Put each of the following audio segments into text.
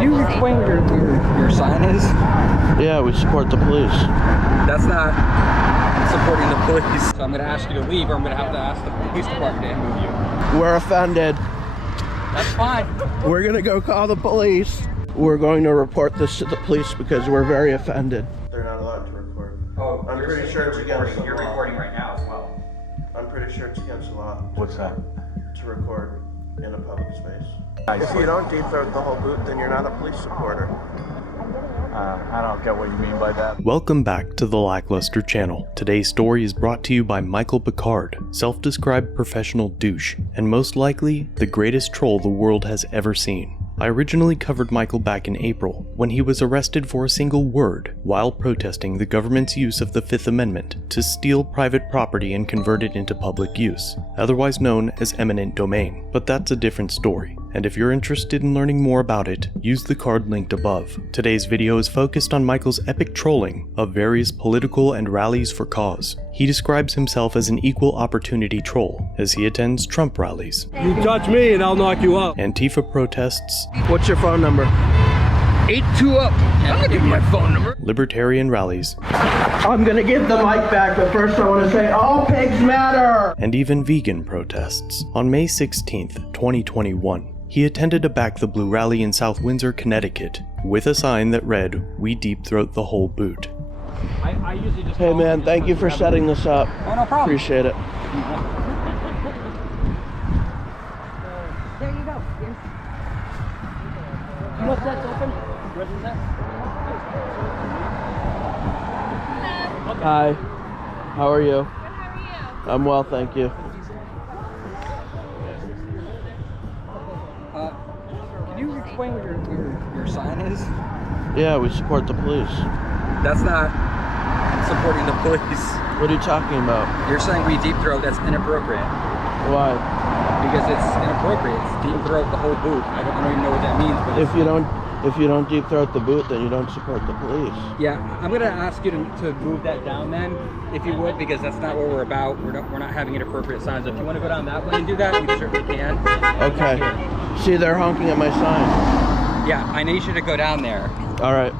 Can you explain what your sign is? Yeah, we support the police. That's not supporting the police. So I'm going to ask you to leave, or I'm going to have to ask the police department to move you. We're offended. That's fine. We're gonna go call the police. We're going to report this to the police because we're very offended. They're not allowed to record. Oh, I'm pretty sure it's against the law. You're recording right now as well. I'm pretty sure it's against the law. What's that? To record in a public space. If you don't deep throat the whole boot, then you're not a police supporter. I don't get what you mean by that. Welcome back to the Lackluster channel. Today's story is brought to you by Michael Picard, self-described professional douche, and most likely, the greatest troll the world has ever seen. I originally covered Michael back in April, when he was arrested for a single word while protesting the government's use of the Fifth Amendment to steal private property and convert it into public use, otherwise known as eminent domain. But that's a different story, and if you're interested in learning more about it, use the card linked above. Today's video is focused on Michael's epic trolling of various political and rallies for cause. He describes himself as an equal opportunity troll, as he attends Trump rallies, You touch me and I'll knock you out. Antifa protests, What's your phone number? 82 up. I'm gonna give you my phone number. libertarian rallies, I'm gonna give the mic back, but first I want to say all pigs matter! and even vegan protests. On May 16th, 2021, he attended a Back the Blue rally in South Windsor, Connecticut, with a sign that read, "We deep throat the whole boot." I usually just Hey man, thank you for setting this up. Oh, no problem. Appreciate it. There you go. You know if that's open? Where's that? Hi. How are you? Good, how are you? I'm well, thank you. Can you explain what your sign is? Yeah, we support the police. That's not supporting the police. What are you talking about? You're saying we deep throat, that's inappropriate. Why? Because it's inappropriate. It's deep throat the whole boot. I don't even know what that means, but If you don't deep throat the boot, then you don't support the police. yeah, I'm gonna ask you to move that down then, if you would, because that's not what we're about. We're not having inappropriate signs. If you want to go down that way and do that, you certainly can. Okay. See, they're honking at my sign. Yeah, I need you to go down there. All right.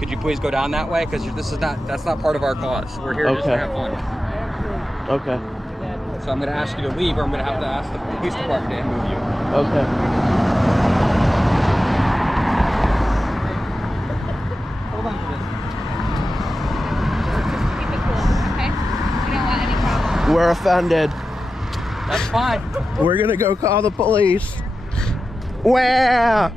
Could you please go down that way? Because that's not part of our cause. We're here just to Okay. have fun. Okay. So I'm gonna ask you to leave, or I'm gonna have to ask the police department to move you. Okay. Hold on to this. Keep it cool, okay? We don't want any problems. We're offended. That's fine. We're gonna go call the police. Where?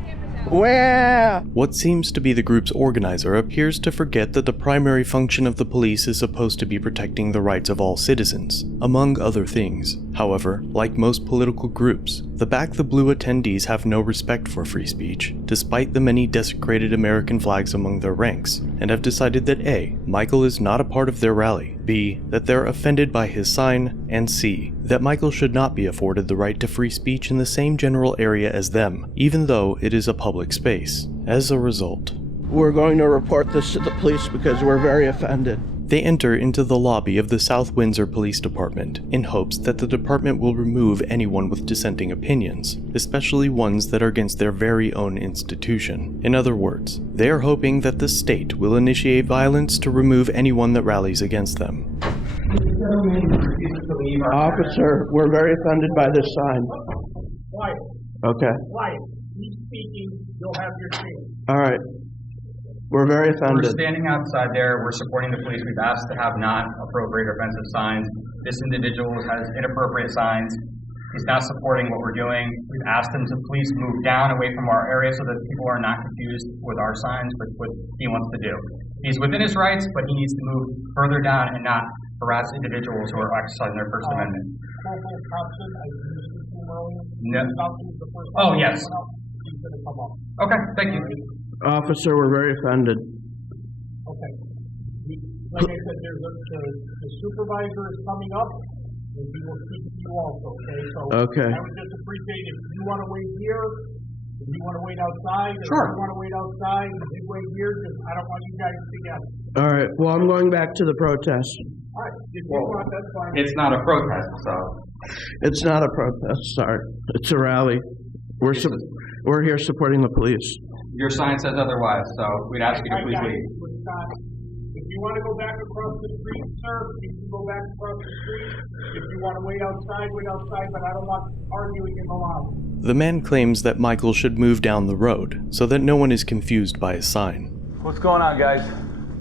Where? What seems to be the group's organizer appears to forget that the primary function of the police is supposed to be protecting the rights of all citizens, among other things. However, like most political groups, the Back the Blue attendees have no respect for free speech, despite the many desecrated American flags among their ranks, and have decided that A, Michael is not a part of their rally, B, that they're offended by his sign, and C, that Michael should not be afforded the right to free speech in the same general area as them, even though it is a public space. As a result, We're going to report this to the police because we're very offended. they enter into the lobby of the South Windsor Police Department in hopes that the department will remove anyone with dissenting opinions, especially ones that are against their very own institution. In other words, they are hoping that the state will initiate violence to remove anyone that rallies against them. Officer, we're very offended by this sign. Quiet, Okay. quiet. He's speaking, you'll have your chance. All right. We're very We're offended. standing outside there, we're supporting the police, we've asked to have not appropriate or offensive signs. This individual has inappropriate signs, he's not supporting what we're doing. We've asked him to please move down away from our area so that people are not confused with our signs, with what he wants to do. He's within his rights, but he needs to move further down and not harass individuals who are exercising their First Amendment. Corporal Thompson, I used his name earlier. No. Thompson is the first Oh, one. yes. He's gonna come up. Okay, thank you. Officer, we're very offended. Okay. Like I said, the supervisor is coming up, and he will speak to you also, okay? So Okay. I would just appreciate if you wanna wait here, if you wanna wait outside, if Sure. you wanna wait outside, and you wait here, just, I don't want you guys together. All right. Well, I'm going back to the protest. All right, if you want, that's fine. It's not a protest, so. It's not a protest, sorry. It's a rally. We're here supporting the police. Your sign says otherwise, so we'd ask you to please leave. If you want to go back across the street, sir, you can go back across the street. If you want to wait outside, but I don't want arguing in the lobby. The man claims that Michael should move down the road so that no one is confused by his sign. What's going on, guys?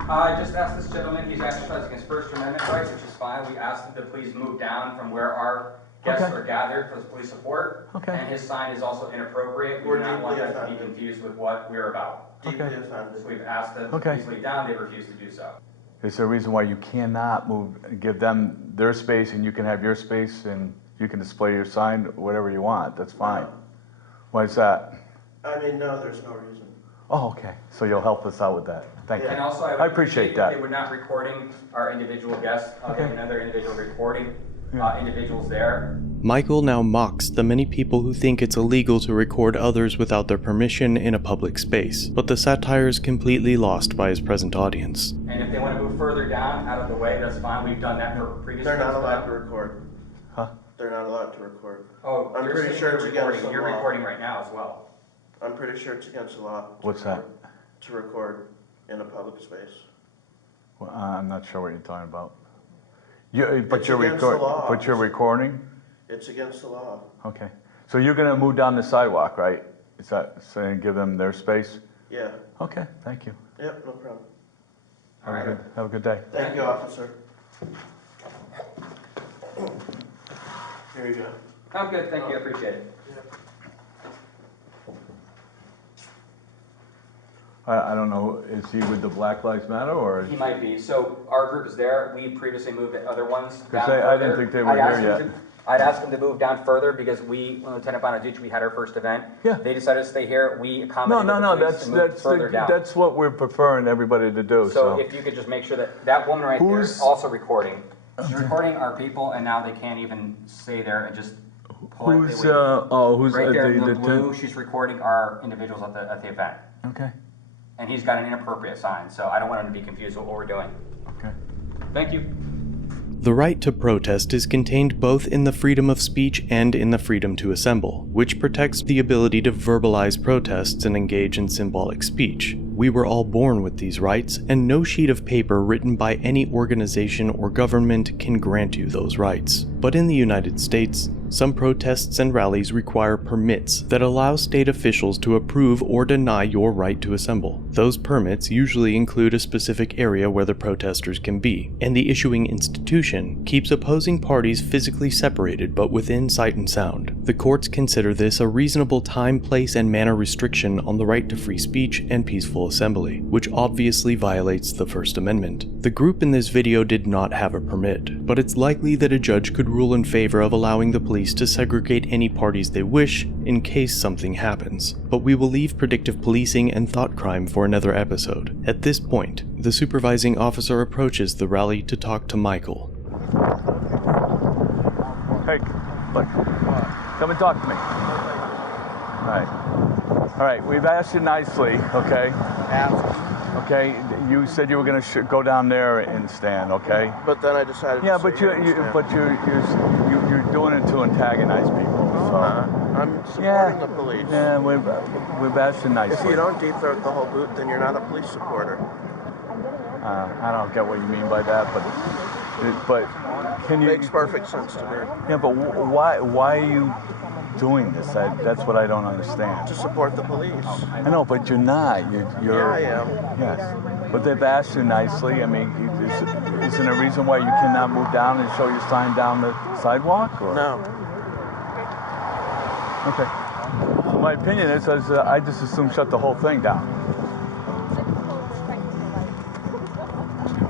I just asked this gentleman, he's exercising his First Amendment rights, which is fine. We asked him to please move down from where our guests are gathered for the police support. Okay. And his sign is also inappropriate. We do not want that to be confused with what we're about. Deeply offended. So we've asked them to please leave down, they refuse to do so. Is there a reason why you cannot move, give them their space and you can have your space and you can display your sign, whatever you want? That's fine. No. Why is that? I mean, no, there's no reason. Oh, okay. So you'll help us out with that. Thank you. And also, I appreciate that. They were not recording our individual guests. Okay. Another individual recording individuals there. Michael now mocks the many people who think it's illegal to record others without their permission in a public space, but the satire is completely lost by his present audience. And if they want to move further down, out of the way, that's fine. We've done that for previous. They're not allowed to record. Huh? They're not allowed to record. Oh, I'm pretty sure it's against the You're law. recording right now as well. I'm pretty sure it's against the law. What's that? To record in a public space. Well, I'm not sure what you're talking about. It's against the law. But you're recording? It's against the law. Okay. So you're gonna move down the sidewalk, right? Is that saying give them their space? Yeah. Okay, thank you. Yep, no problem. All right. Have a good day. Thank you, officer. Here you go. Oh, good. Thank you. I appreciate it. I don't know, is he with the Black Lives Matter or? He might be. So our group is there. We previously moved the other ones down Because further. I didn't think they were here yet. I'd ask them to move down further because we, Lieutenant Bonaducci, we had our first event. Yeah. They decided to stay here. We accommodated No, the police and moved further down. that's what we're preferring everybody to do, So if you could just make sure that that woman right there is also recording. She's recording our people, and now they can't even stay there and just politely Who's, wait. who's Right there in the the blue, she's recording our individuals at the event. Okay, And he's got an inappropriate sign, so I don't want him to be confused with what we're doing. okay. Thank you. The right to protest is contained both in the freedom of speech and in the freedom to assemble, which protects the ability to verbalize protests and engage in symbolic speech. We were all born with these rights, and no sheet of paper written by any organization or government can grant you those rights. But in the United States, some protests and rallies require permits that allow state officials to approve or deny your right to assemble. Those permits usually include a specific area where the protesters can be, and the issuing institution keeps opposing parties physically separated but within sight and sound. The courts consider this a reasonable time, place, and manner restriction on the right to free speech and peaceful assembly, which obviously violates the First Amendment. The group in this video did not have a permit, but it's likely that a judge could rule in favor of allowing the police to segregate any parties they wish in case something happens. But we will leave predictive policing and thought crime for another episode. At this point, the supervising officer approaches the rally to talk to Michael. Hey, look, come and talk to me. All right, we've asked you nicely, okay? Okay, you said you were going to go down there and stand, okay? But then I decided. Yeah, to but stay you're here instead. you're doing it to antagonize people. So. I'm supporting the police. Yeah, we've asked you nicely. If you don't deep throat the whole boot, then you're not a police supporter. I don't get what you mean by that, but can you? Makes perfect sense to me. Yeah, but why are you doing this? That's what I don't understand. To support the police. I know, but you're not. You're. Yeah, I am. Yes, but they've asked you nicely. I mean, isn't there a reason why you cannot move down and show your sign down the sidewalk? Or? No. Okay. My opinion is, I just assume shut the whole thing down.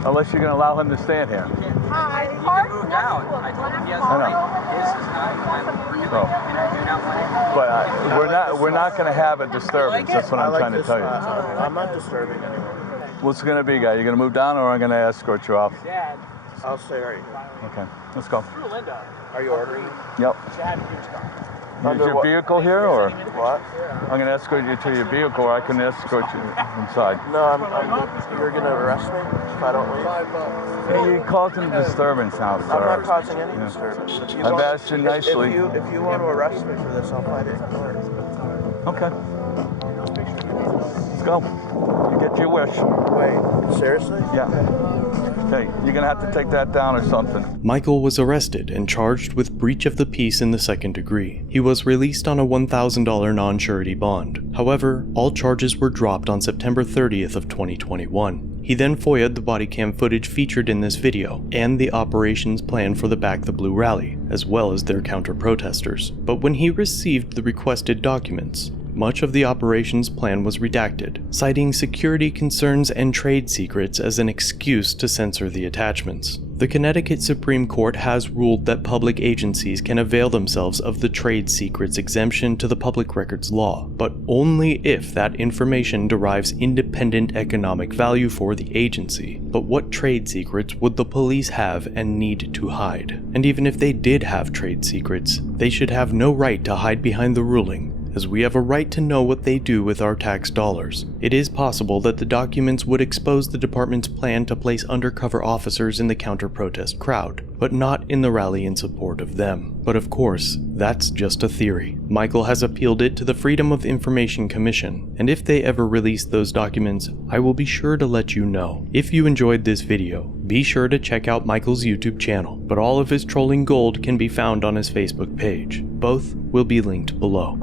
Unless you're going to allow him to stand here. Hi. He can move down. I told him he has I know. his is not violent. So, And I do not want it. but we're not going to have a disturbance. That's what I'm trying to tell you. I'm not disturbing anyone. What's it going to be, guy? You going to move down, or I'm going to escort you off? Dad, I'll stay right here. Okay, let's go. through Linda. Are you ordering? Yep. Chad, here's car. Is your vehicle here, or What? I'm going to escort you to your vehicle, or I can escort you inside? No, you're gonna arrest me if I don't leave. You're causing disturbance now, sir. I'm not causing any disturbance. If you I've want- asked you nicely. If you want to arrest me for this, I'll fight it in court. Okay. Let's go. You get your wish. Wait, seriously? Yeah. Hey, you're gonna have to take that down or something. Michael was arrested and charged with breach of the peace in the second degree. He was released on a $1,000 non-surety bond. However, all charges were dropped on September 30th of 2021. He then FOIA'd the body cam footage featured in this video and the operations plan for the Back the Blue rally, as well as their counter-protesters. But when he received the requested documents, much of the operations plan was redacted, citing security concerns and trade secrets as an excuse to censor the attachments. The Connecticut Supreme Court has ruled that public agencies can avail themselves of the trade secrets exemption to the public records law, but only if that information derives independent economic value for the agency. But what trade secrets would the police have and need to hide? And even if they did have trade secrets, they should have no right to hide behind the ruling, as we have a right to know what they do with our tax dollars. It is possible that the documents would expose the department's plan to place undercover officers in the counter-protest crowd, but not in the rally in support of them. But of course, that's just a theory. Michael has appealed it to the Freedom of Information Commission, and if they ever release those documents, I will be sure to let you know. If you enjoyed this video, be sure to check out Michael's YouTube channel, but all of his trolling gold can be found on his Facebook page. Both will be linked below.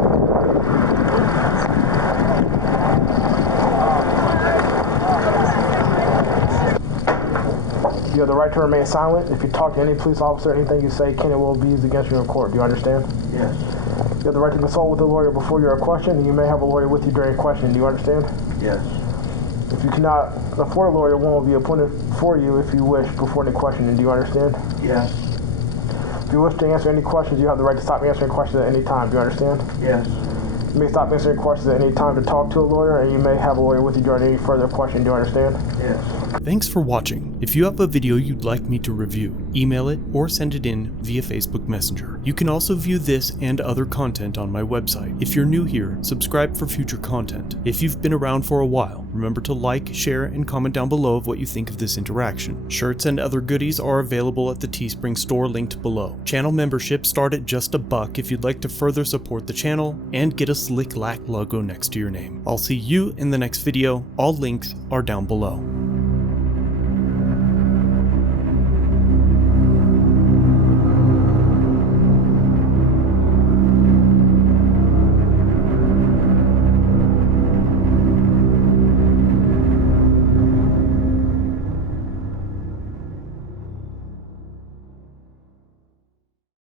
You have the right to remain silent. If you talk to any police officer, anything you say can and will be used against you in court. Do you understand? Yes. You have the right to consult with a lawyer before you are questioned, and you may have a lawyer with you during questioning. Do you understand? Yes. If you cannot afford a lawyer, one will be appointed for you if you wish before the questioning. Do you understand? Yes. If you wish to answer any questions, you have the right to stop answering questions at any time. Do you understand? Yes. You may stop answering questions at any time to talk to a lawyer, and you may have a lawyer with you during any further question. Do you understand? Yes. Thanks for watching. If you have a video you'd like me to review, email it or send it in via Facebook Messenger. You can also view this and other content on my website. If you're new here, subscribe for future content. If you've been around for a while, remember to like, share, and comment down below of what you think of this interaction. Shirts and other goodies are available at the Teespring store linked below. Channel memberships start at just $1 if you'd like to further support the channel and get a slick lack logo next to your name. I'll see you in the next video. All links are down below.